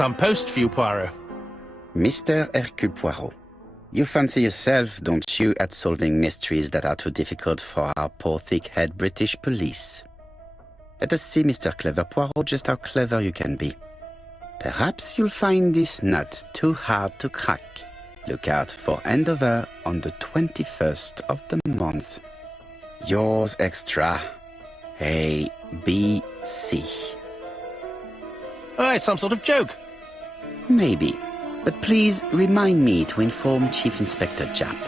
some post for you, Poirot. Mr. Hercule Poirot, you fancy yourself, don't you, at solving mysteries that are too difficult for our poor thick-head British police. Let us see, Mr. Clever Poirot, just how clever you can be. Perhaps you'll find this nut too hard to crack. Look out for handover on the 21st of the month. Yours extra, A, B, C. Oh, it's some sort of joke. Maybe, but please remind me to inform Chief Inspector Japp.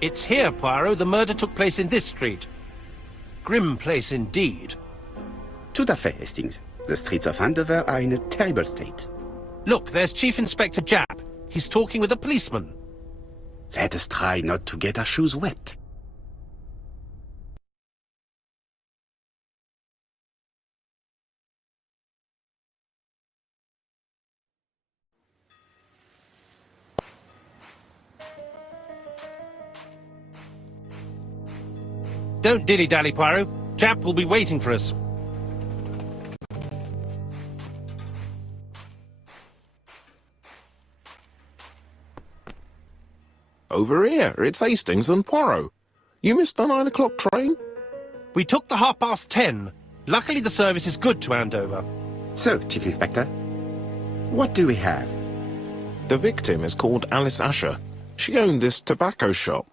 It's here, Poirot. The murder took place in this street. Grim place indeed. Tout à fait, Hastings. The streets of Andover are in a terrible state. Look, there's Chief Inspector Japp. He's talking with a policeman. Let us try not to get our shoes wet. Don't dilly-dally, Poirot. Japp will be waiting for us. Over here, it's Hastings and Poirot. You missed the 9 o'clock train? We took the 10:30. Luckily the service is good to Andover. So, Chief Inspector, what do we have? The victim is called Alice Asher. She owned this tobacco shop.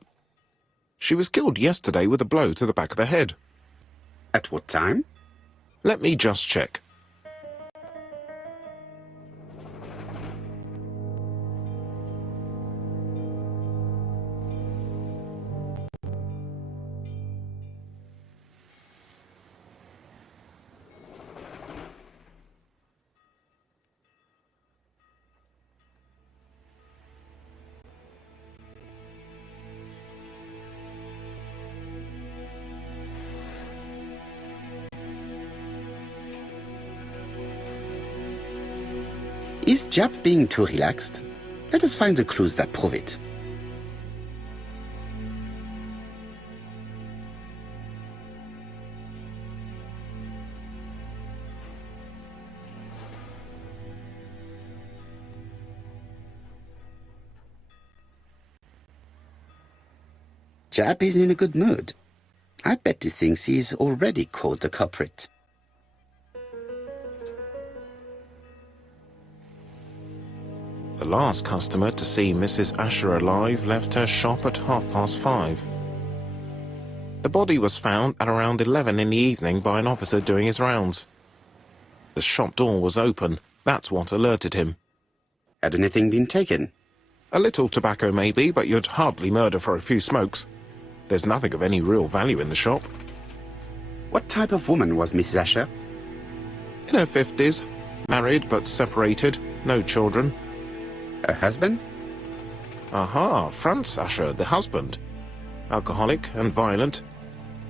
She was killed yesterday with a blow to the back of the head. At what time? Let me just check. Is Japp being too relaxed? Let us find the clues that prove it. Japp is in a good mood. I bet he thinks he's already caught the culprit. The last customer to see Mrs. Asher alive left her shop at 5:30. The body was found at around 11 in the evening by an officer doing his rounds. The shop door was open. That's what alerted him. Had anything been taken? A little tobacco maybe, but you'd hardly murder for a few smokes. There's nothing of any real value in the shop. What type of woman was Mrs. Asher? In her 50s, married but separated, no children. Her husband? Aha, Franz Asher, the husband. Alcoholic and violent.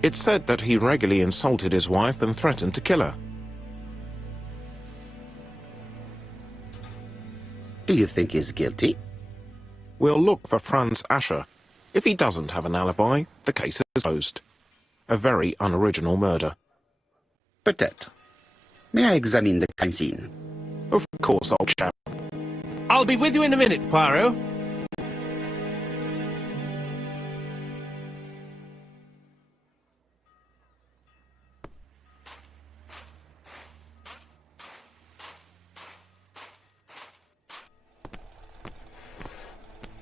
It's said that he regularly insulted his wife and threatened to kill her. Do you think he's guilty? We'll look for Franz Asher. If he doesn't have an alibi, the case is closed. A very unoriginal murder. Peut-être. May I examine the crime scene? Of course, old chap. I'll be with you in a minute, Poirot.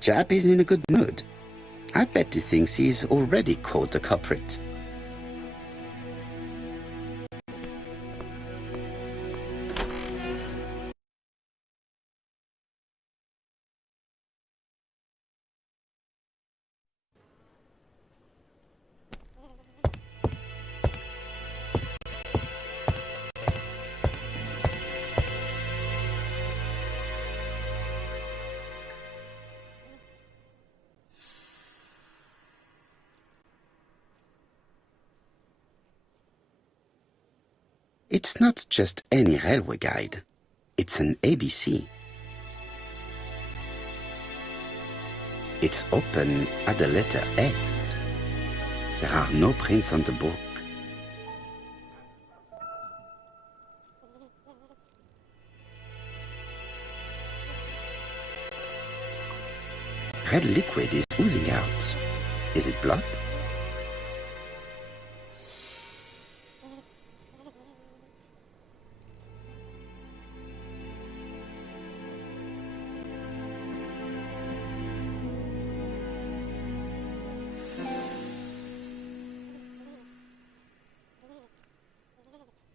chap is in a good mood. I bet he thinks he's already caught the culprit. It's not just any railway guide. It's an ABC. It's open at the letter A. There are no prints on the book. Red liquid is oozing out. Is it blood?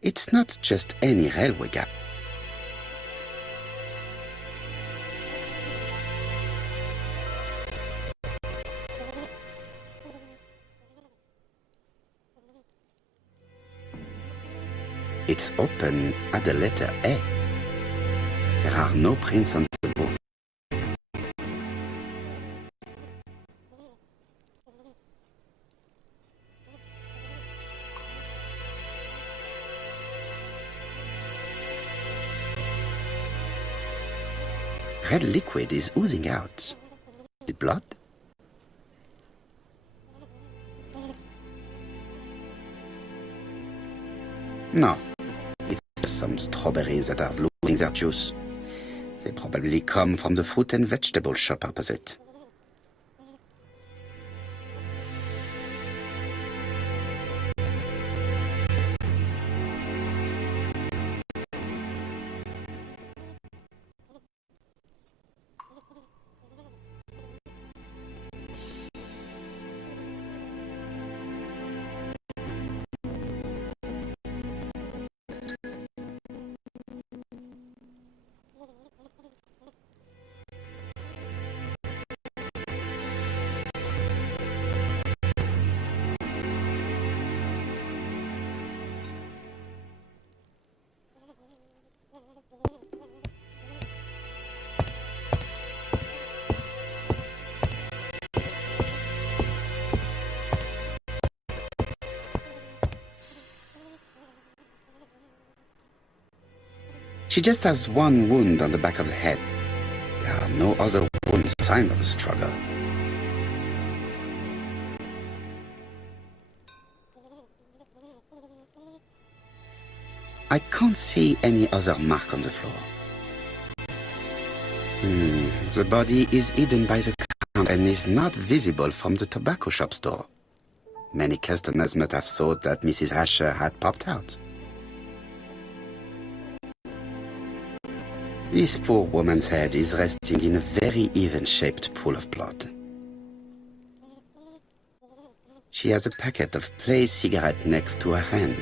It's not just any railway guide. It's open at the letter A. There are no prints on the book. Red liquid is oozing out. Is it blood? No. It's some strawberries that are losing their juice. They probably come from the fruit and vegetable shop opposite. She just has one wound on the back of the head. There are no other wounds, sign of a struggle. I can't see any other mark on the floor. The body is hidden by the counter and is not visible from the tobacco shop door. Many customers must have thought that Mrs. Asher had popped out. This poor woman's head is resting in a very even-shaped pool of blood. She has a packet of Play cigarette next to her hand.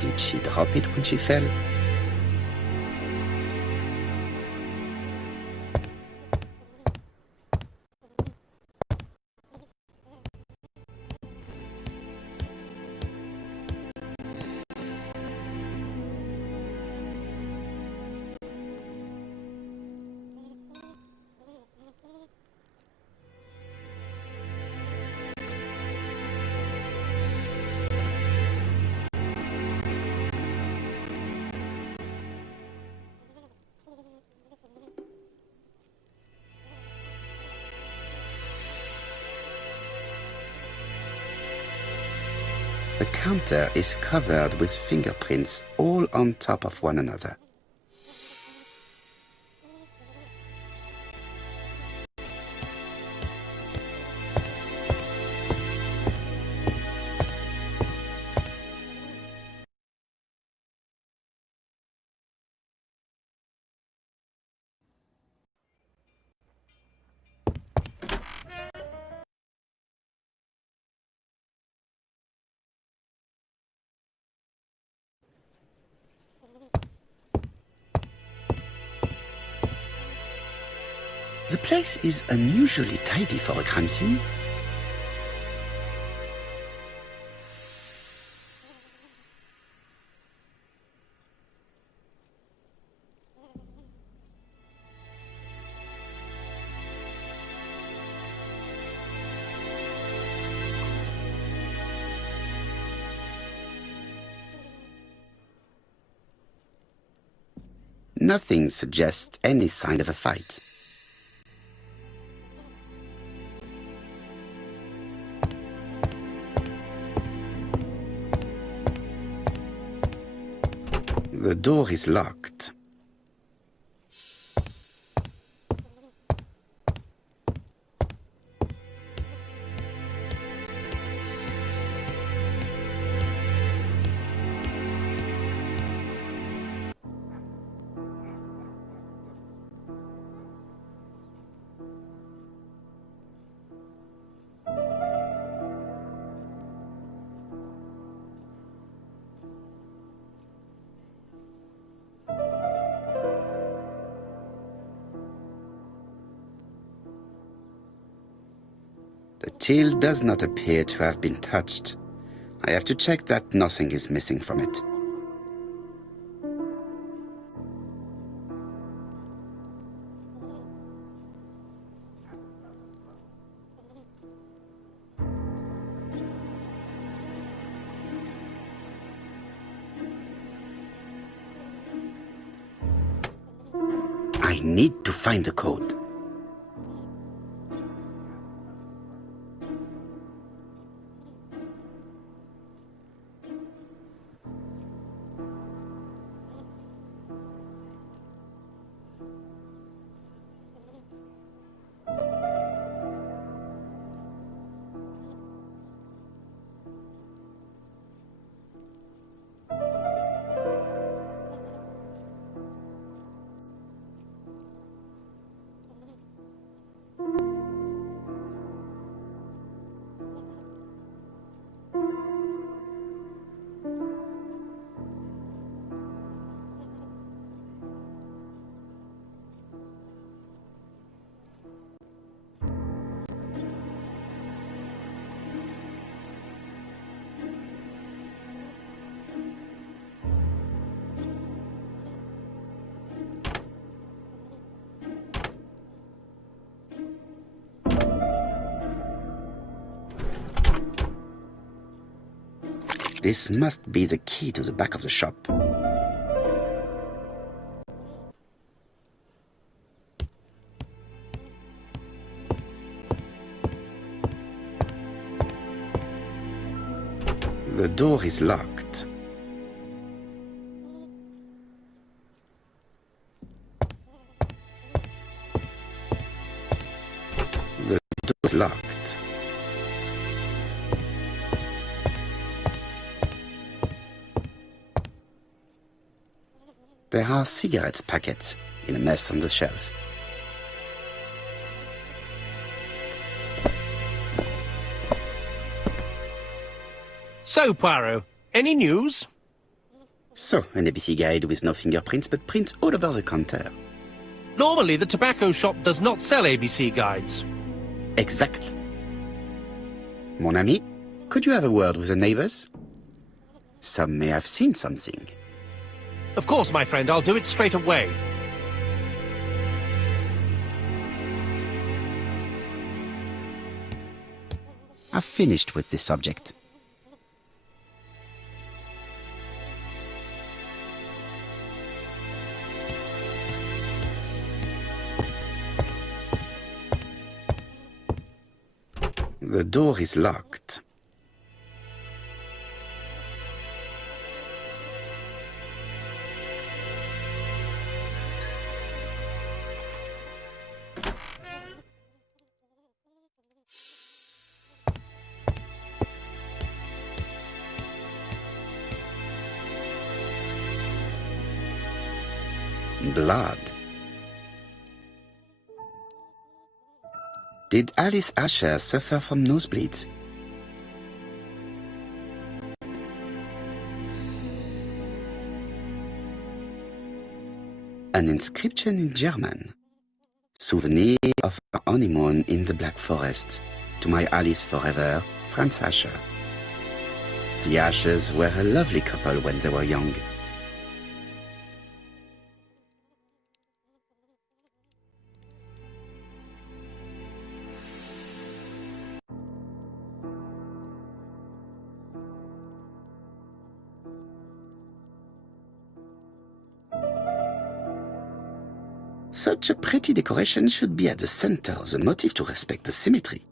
Did she drop it when she fell? The counter is covered with fingerprints all on top of one another. The place is unusually tidy for a crime scene. Nothing suggests any sign of a fight. The door is locked. The till does not appear to have been touched. I have to check that nothing is missing from it. I need to find the code. This must be the key to the back of the shop. The door is locked. The door is locked. There are cigarette packets in a mess on the shelf. So, Poirot, any news? So, an ABC guide with no fingerprints but prints all over the counter. Normally, the tobacco shop does not sell ABC guides. Exact. Mon ami, could you have a word with the neighbors? Some may have seen something. Of course, my friend, I'll do it straight away. I've finished with this subject. The door is locked. Blood. Did Alice Asher suffer from nosebleeds? An inscription in German. Souvenir of our honeymoon in the Black Forest. To my Alice forever, Franz Asher. The Ashers were a lovely couple when they were young. Such a pretty decoration should be at the center of the motif to respect the symmetry.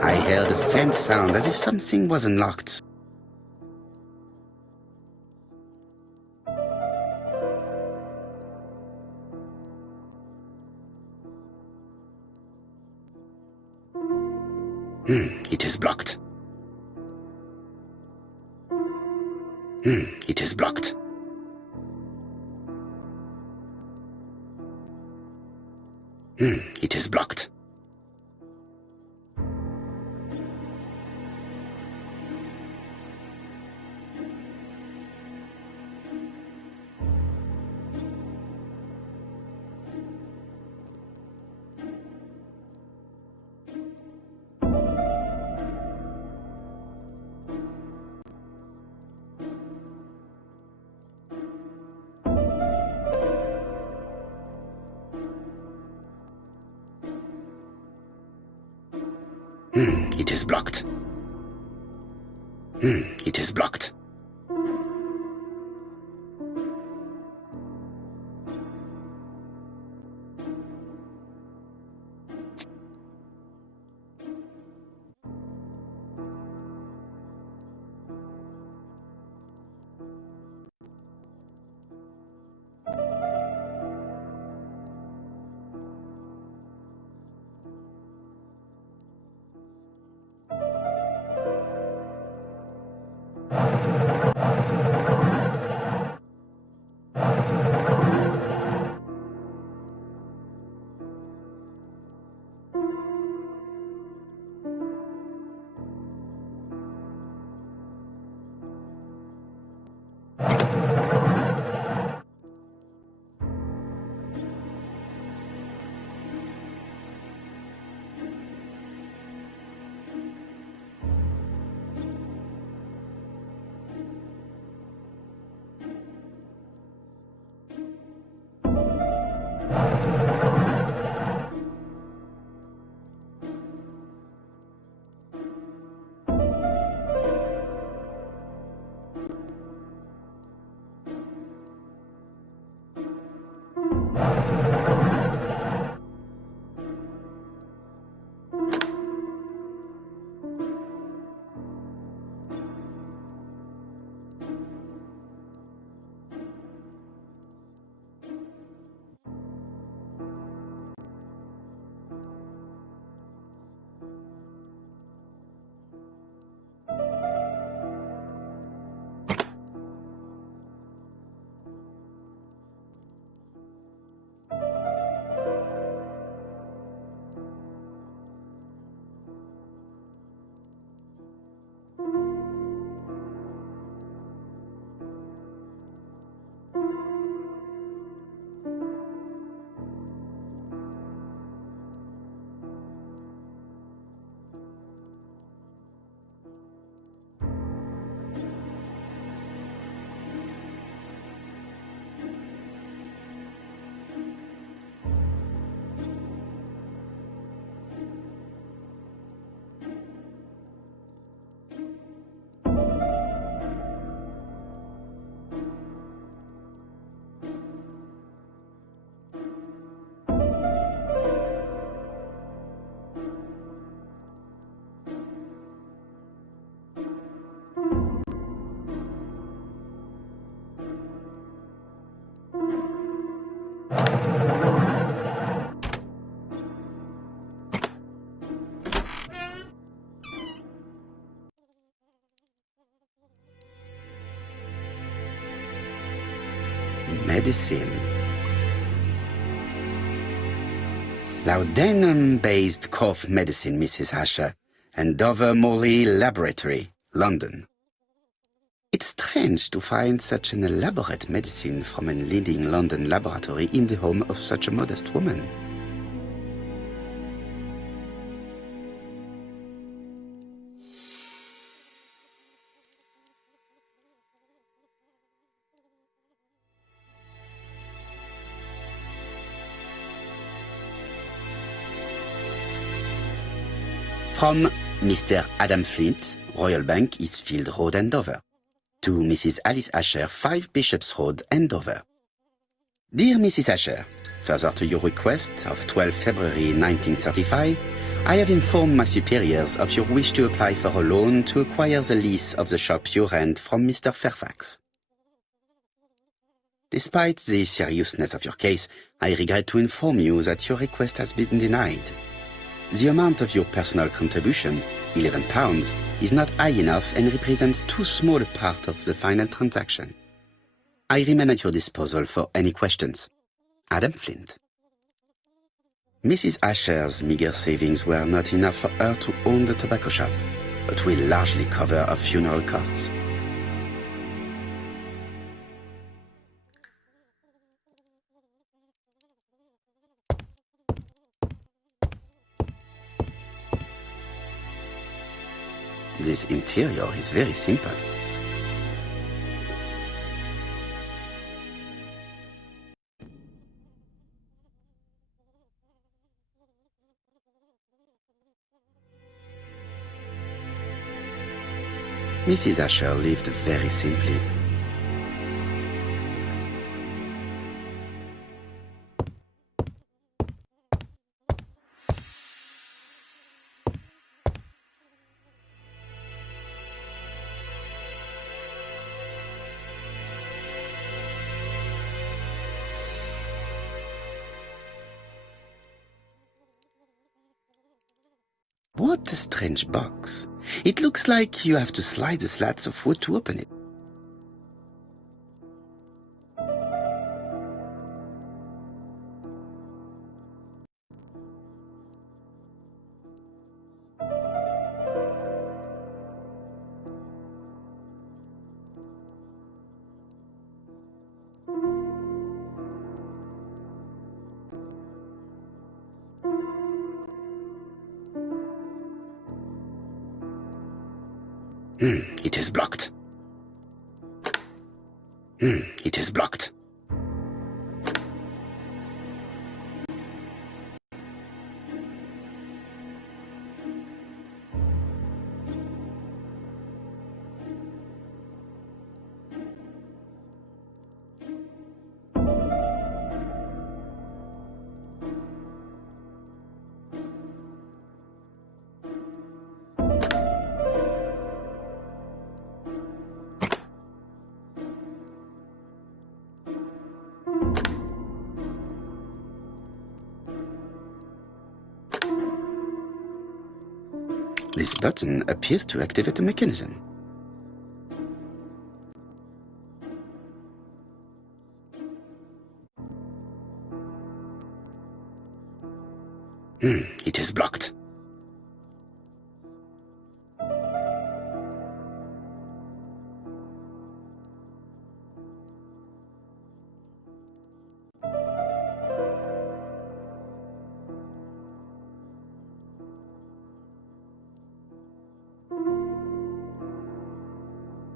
I heard a faint sound as if something was unlocked. It is blocked. It is blocked. It is blocked. It is blocked. It is blocked. medicine. Laudanum-based cough medicine, Mrs. Asher, and Dover Morley Laboratory, London. It's strange to find such an elaborate medicine from a leading London laboratory in the home of such a modest woman. From Mr. Adam Flint, Royal Bank, Eastfield Road, Andover. To Mrs. Alice Asher, 5 Bishops Road, Andover. Dear Mrs. Asher, further to your request of 12 February 1935, I have informed my superiors of your wish to apply for a loan to acquire the lease of the shop you rent from Mr. Fairfax. Despite the seriousness of your case, I regret to inform you that your request has been denied. The amount of your personal contribution, £11, is not high enough and represents too small a part of the final transaction. I remain at your disposal for any questions. Adam Flint. Mrs. Asher's meager savings were not enough for her to own the tobacco shop, but will largely cover her funeral costs. This interior is very simple. Mrs. Asher lived very simply. What a strange box. It looks like you have to slide the slats of wood to open it. It is blocked. It is blocked. This button appears to activate the mechanism. It is blocked.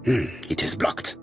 It is blocked.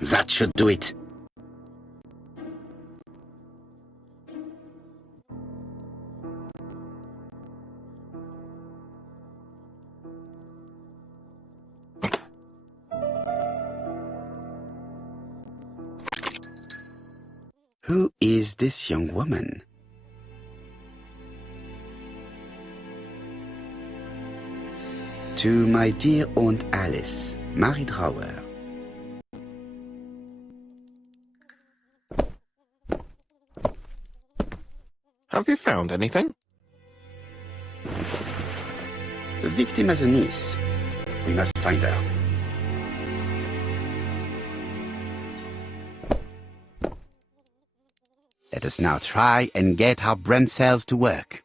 That should do it. Who is this young woman? To my dear Aunt Alice, Mary Drower. Have you found anything? The victim has a niece. We must find her. Let us now try and get our brain cells to work.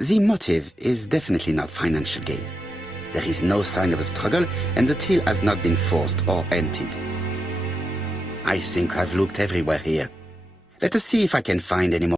The motive is definitely not financial gain. There is no sign of a struggle, and the till has not been forced or emptied. I think I've looked everywhere here. Let us see if I can find any more